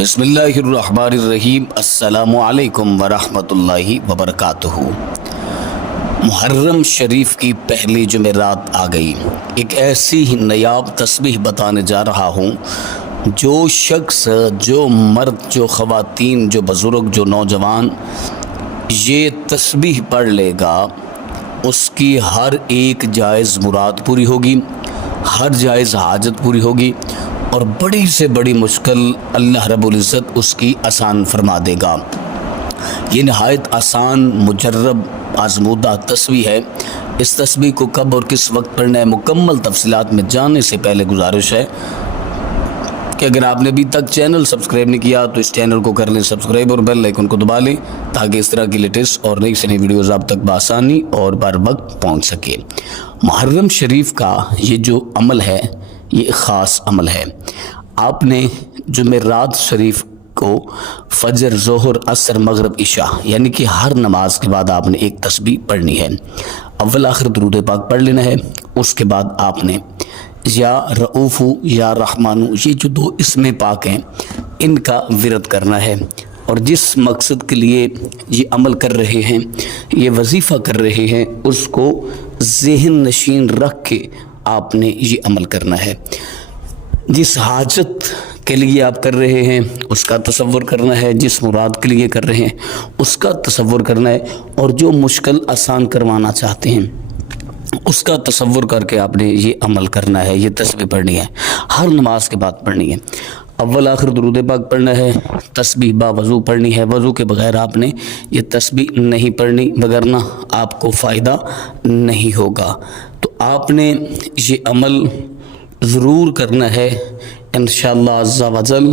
بسم اللہ الرحمن الرحیم۔ السلام علیکم ورحمۃ اللہ وبرکاتہ۔ محرم شریف کی پہلی جمعرات آ گئی۔ ایک ایسی ہی نایاب تسبیح بتانے جا رہا ہوں جو شخص، جو مرد، جو خواتین، جو بزرگ، جو نوجوان یہ تسبیح پڑھ لے گا اس کی ہر ایک جائز مراد پوری ہوگی، ہر جائز حاجت پوری ہوگی، اور بڑی سے بڑی مشکل اللہ رب العزت اس کی آسان فرما دے گا۔ یہ نہایت آسان، مجرب، آزمودہ تسبیح ہے۔ اس تسبیح کو کب اور کس وقت پڑھنا ہے، مکمل تفصیلات میں جاننے سے پہلے گزارش ہے کہ اگر آپ نے ابھی تک چینل سبسکرائب نہیں کیا تو اس چینل کو کر لیں سبسکرائب اور بیل آئیکن کو دبا لیں تاکہ اس طرح کی لیٹسٹ اور نئی سے نئی ویڈیوز آپ تک بآسانی اور بر وقت پہنچ سکے۔ محرم شریف کا یہ جو عمل ہے یہ ایک خاص عمل ہے۔ آپ نے جمعرات شریف کو فجر، ظہر، عصر، مغرب، عشاء یعنی کہ ہر نماز کے بعد آپ نے ایک تسبیح پڑھنی ہے۔ اول آخر درود پاک پڑھ لینا ہے۔ اس کے بعد آپ نے یا رؤوف یا رحمان، یہ جو دو اسم پاک ہیں ان کا ورد کرنا ہے، اور جس مقصد کے لیے یہ عمل کر رہے ہیں، یہ وظیفہ کر رہے ہیں، اس کو ذہن نشین رکھ کے آپ نے یہ عمل کرنا ہے۔ جس حاجت کے لیے آپ کر رہے ہیں اس کا تصور کرنا ہے، جس مراد کے لیے کر رہے ہیں اس کا تصور کرنا ہے، اور جو مشکل آسان کروانا چاہتے ہیں اس کا تصور کر کے آپ نے یہ عمل کرنا ہے، یہ تسبیح پڑھنی ہے، ہر نماز کے بعد پڑھنی ہے۔ اول آخر درود پاک پڑھنا ہے، تسبیح با وضو پڑھنی ہے، وضو کے بغیر آپ نے یہ تسبیح نہیں پڑھنی وگرنہ آپ کو فائدہ نہیں ہوگا۔ تو آپ نے یہ عمل ضرور کرنا ہے، انشاءاللہ عز و جل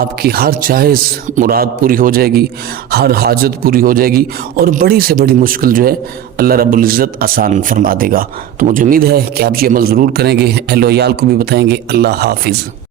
آپ کی ہر جائز مراد پوری ہو جائے گی، ہر حاجت پوری ہو جائے گی، اور بڑی سے بڑی مشکل جو ہے اللہ رب العزت آسان فرما دے گا۔ تو مجھے امید ہے کہ آپ یہ عمل ضرور کریں گے، اہل و عیال کو بھی بتائیں گے۔ اللہ حافظ۔